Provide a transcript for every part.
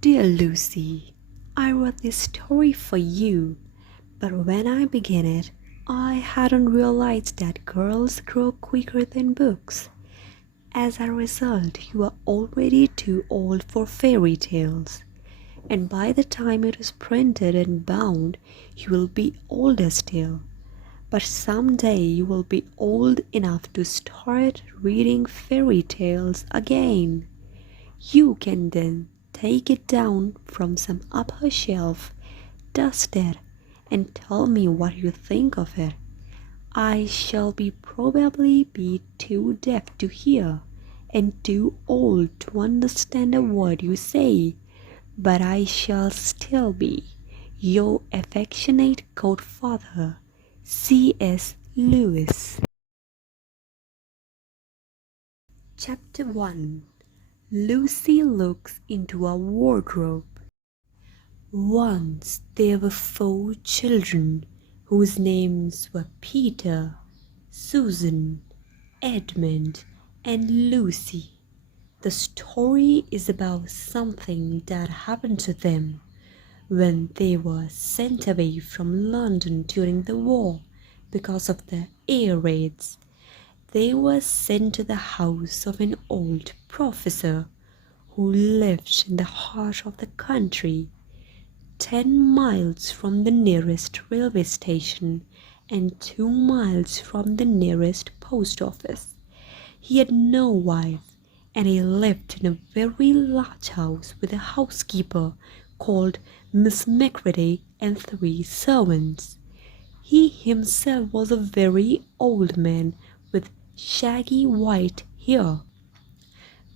dear Lucy, I wrote this story for you, but when I began it, I hadn't realized that girls grow quicker than books. As a result, you are already too old for fairy tales, and by the time it is printed and bound, you will be older still. But someday you will be old enough to start reading fairy tales again. You can then take it down from some upper shelf, dust it, and tell me what you think of it. I shall probably be too deaf to hear and too old to understand a word you say, but I shall still be your affectionate godfather, C.S. Lewis. Chapter 1. Lucy looks into a wardrobe. Once there were 4 children whose names were Peter, Susan, Edmund, and Lucy. The story is about something that happened to them when they were sent away from London during the war because of the air raids. They were sent to the house of an old professor who lived in the heart of the country, 10 miles from the nearest railway station and 2 miles from the nearest post office. He had no wife, and he lived in a very large house with a housekeeper called Miss Macready and 3 servants. He himself was a very old man with shaggy white hair,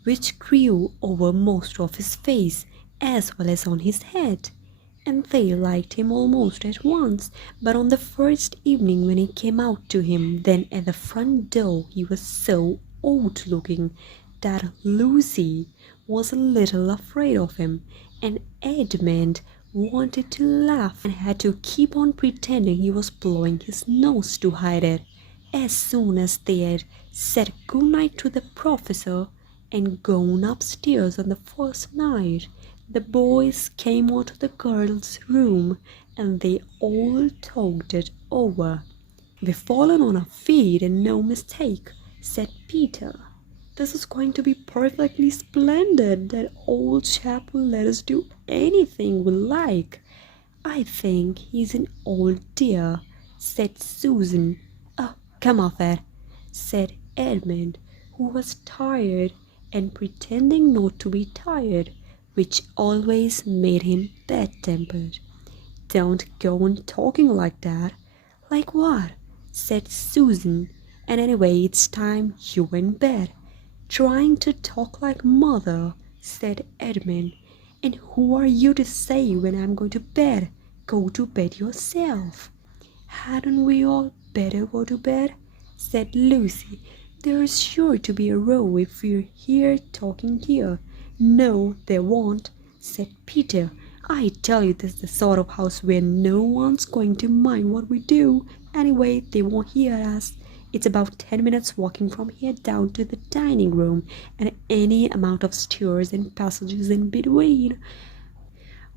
which grew over most of his face as well as on his head, and they liked him almost at once. But on the first evening when he came out to him, then at the front door, he was so old-looking that Lucy was a little afraid of him, and Edmund wanted to laugh and had to keep on pretending he was blowing his nose to hide it. As soon as they had said good night to the professor and gone upstairs on the first night, the boys came out to the girls' room and they all talked it over. "We've fallen on our feet and no mistake," said Peter. "This is going to be perfectly splendid. That old chap will let us do anything we like." "I think he's an old dear," said Susan. "Oh, come off it," said Edmund, who was tired and pretending not to be tired, which always made him bad-tempered. "Don't go on talking like that." "Like what?" said Susan. "And anyway, it's time you were in bed." "Trying to talk like mother," said Edmund. "And who are you to say when I'm going to bed? Go to bed yourself." "Hadn't we all better go to bed?" said Lucy. "There's sure to be a row if we're here talking here." "No, there won't," said Peter. "I tell you, this is the sort of house where no one's going to mind what we do. Anyway, they won't hear us. It's about 10 minutes walking from here down to the dining room, and any amount of stairs and passages in between."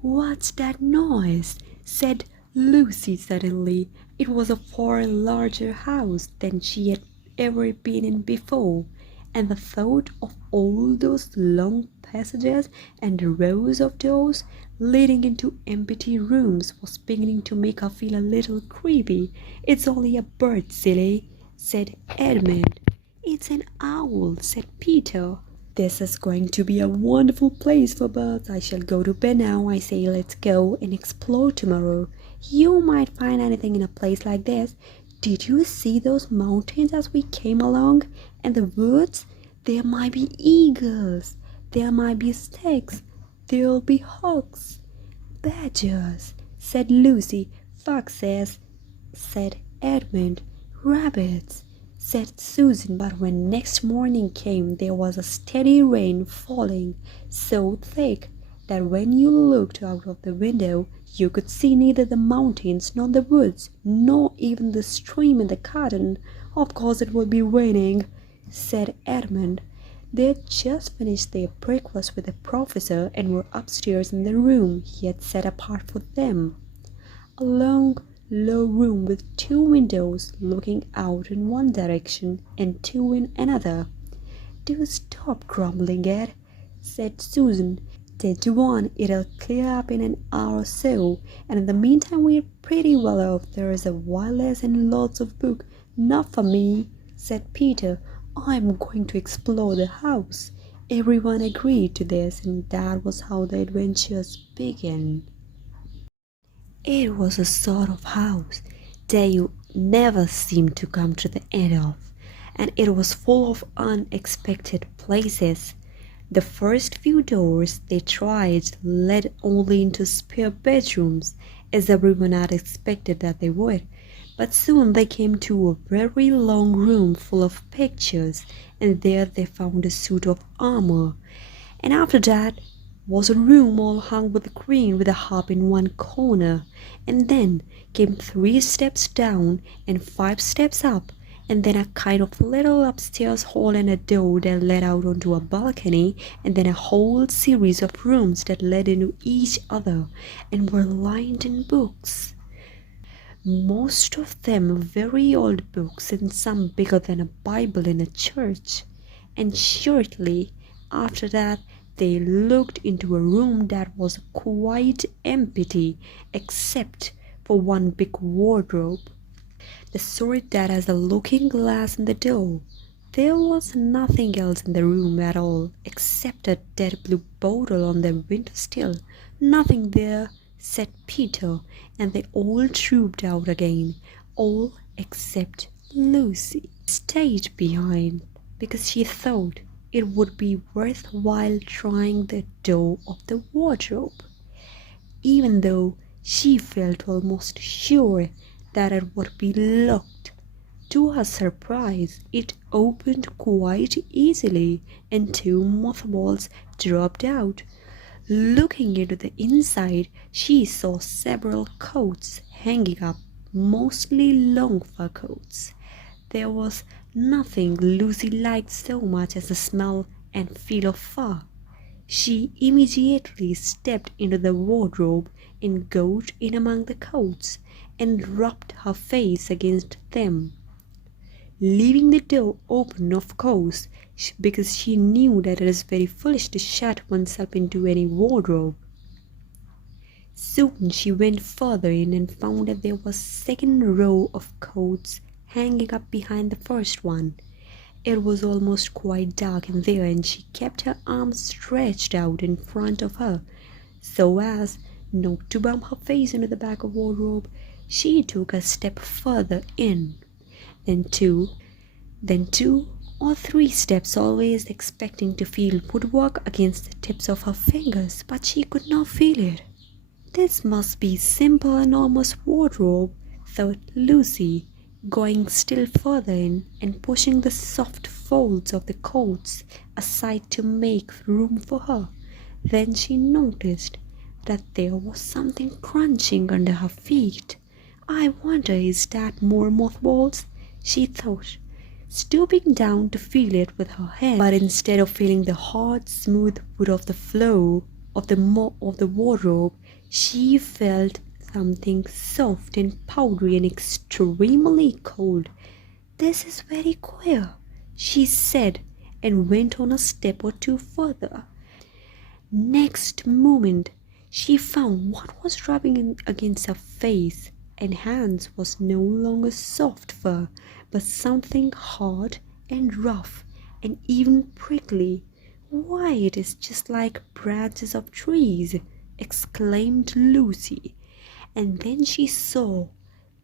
"What's that noise?" said Lucy suddenly. It was a far larger house than she had ever been in before, and the thought of all those long passages and rows of doors leading into empty rooms was beginning to make her feel a little creepy. "It's only a bird, silly," said Edmund. "It's an owl," said Peter. "This is going to be a wonderful place for birds. I shall go to bed now. I say let's go and explore tomorrow. You might find anything in a place like this. Did you see those mountains as we came along? And the woods? There might be eagles. There might be sticks. There'll be hawks." "Badgers," said Lucy. "Foxes," said Edmund. "Rabbits," said Susan. But when next morning came, there was a steady rain falling, so thick that when you looked out of the window, you could see neither the mountains nor the woods, nor even the stream in the garden. "Of course it will be raining," said Edmund. They had just finished their breakfast with the professor and were upstairs in the room he had set apart for them. A long, low room with 2 windows looking out in one direction and 2 in another. "Do stop grumbling, Ed," said Susan. "10 to 1, it'll clear up in an hour or so, and in the meantime we're pretty well off. There's a wireless and lots of books." "Not for me," said Peter. "I'm going to explore the house." Everyone agreed to this, and that was how the adventures began. It was a sort of house that you never seemed to come to the end of, and it was full of unexpected places. The first few doors they tried led only into spare bedrooms, as everyone had expected that they would. But soon they came to a very long room full of pictures, and there they found a suit of armor. And after that was a room all hung with green with a harp in one corner. And then came 3 steps down and 5 steps up, and then a kind of little upstairs hall and a door that led out onto a balcony, and then a whole series of rooms that led into each other and were lined in books. Most of them very old books, and some bigger than a Bible in a church. And shortly after that they looked into a room that was quite empty except for one big wardrobe, the sort that has a looking glass in the door. There was nothing else in the room at all except a dead blue bottle on the window sill. "Nothing there," said Peter, and they all trooped out again, all except Lucy. Stayed behind because she thought it would be worthwhile trying the door of the wardrobe, even though she felt almost sure that it would be locked. To her surprise, it opened quite easily, and 2 mothballs dropped out. Looking into the inside, she saw several coats hanging up, mostly long fur coats. There was nothing Lucy liked so much as the smell and feel of fur. She immediately stepped into the wardrobe and got in among the coats and rubbed her face against them, leaving the door open, of course, because she knew that it is very foolish to shut oneself into any wardrobe. Soon she went further in and found that there was a second row of coats hanging up behind the first one. It was almost quite dark in there, and she kept her arms stretched out in front of her, so as not to bump her face into the back of the wardrobe. She took a step further in, then two or 3 steps, always expecting to feel woodwork against the tips of her fingers, but she could not feel it. "This must be simple enormous wardrobe," thought Lucy, going still further in and pushing the soft folds of the coats aside to make room for her. Then she noticed that there was something crunching under her feet. "I wonder, is that more mothballs?" she thought, stooping down to feel it with her hand. But instead of feeling the hard, smooth wood of the floor of the wardrobe, she felt something soft and powdery and extremely cold. "This is very queer," she said, and went on a step or 2 further. Next moment she found what was rubbing against her face and hands was no longer soft fur, but something hard and rough and even prickly. "Why, it is just like branches of trees," exclaimed Lucy. And then she saw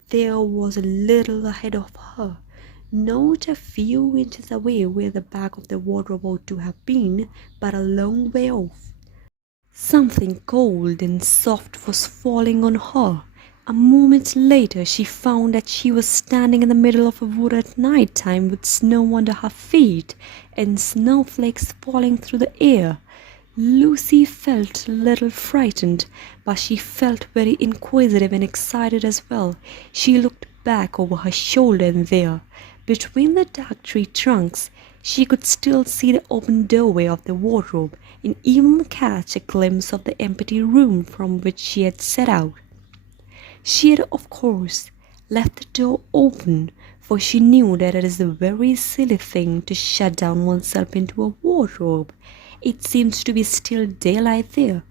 there was a little ahead of her, not a few inches away where the back of the wardrobe ought to have been, but a long way off. Something cold and soft was falling on her. A moment later she found that she was standing in the middle of a wood at night time with snow under her feet and snowflakes falling through the air. Lucy felt a little frightened, but she felt very inquisitive and excited as well. She looked back over her shoulder, and there, between the dark tree trunks, She could still see the open doorway of the wardrobe and even catch a glimpse of the empty room from which she had set out. She had, of course, left the door open, for she knew that it is a very silly thing to shut down oneself into a wardrobe. It seems to be still daylight there.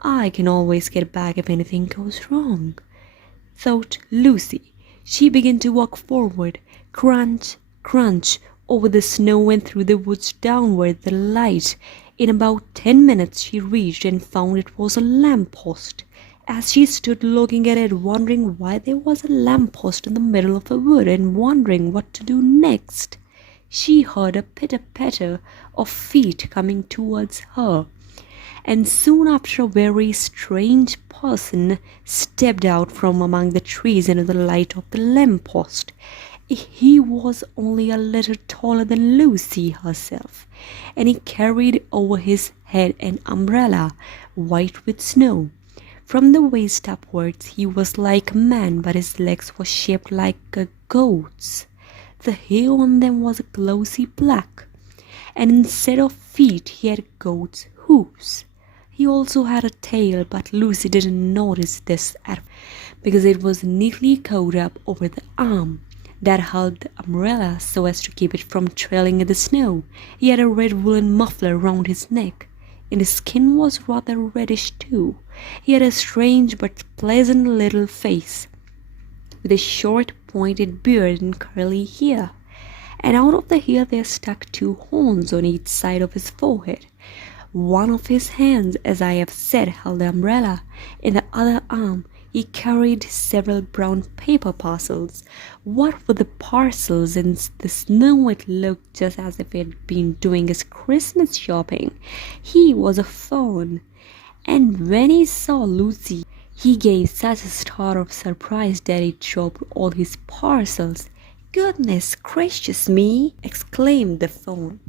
I can always get back if anything goes wrong, thought Lucy. She began to walk forward, crunch, crunch, over the snow and through the woods downward the light. In about 10 minutes she reached and found it was a lamp-post. As she stood looking at it, wondering why there was a lamp-post in the middle of a wood and wondering what to do next, she heard a pitter-patter of feet coming towards her, and soon after a very strange person stepped out from among the trees into the light of the lamp-post. He was only a little taller than Lucy herself, and he carried over his head an umbrella, white with snow. From the waist upwards he was like a man, but his legs were shaped like a goat's. The hair on them was glossy black, and instead of feet he had goat's hoofs. He also had a tail, but Lucy didn't notice this because it was neatly caught up over the arm that held the umbrella so as to keep it from trailing in the snow. He had a red woolen muffler round his neck, and his skin was rather reddish too. He had a strange but pleasant little face, with a short pointed beard and curly hair, and out of the hair there stuck 2 horns on each side of his forehead. One of his hands, as I have said, held the umbrella. In the other arm he carried several brown paper parcels. What were the parcels in the snow? It looked just as if he had been doing his Christmas shopping. He was a fawn, and when he saw Lucy, he gave such a start of surprise that he dropped all his parcels. "Goodness gracious me!" exclaimed the fawn.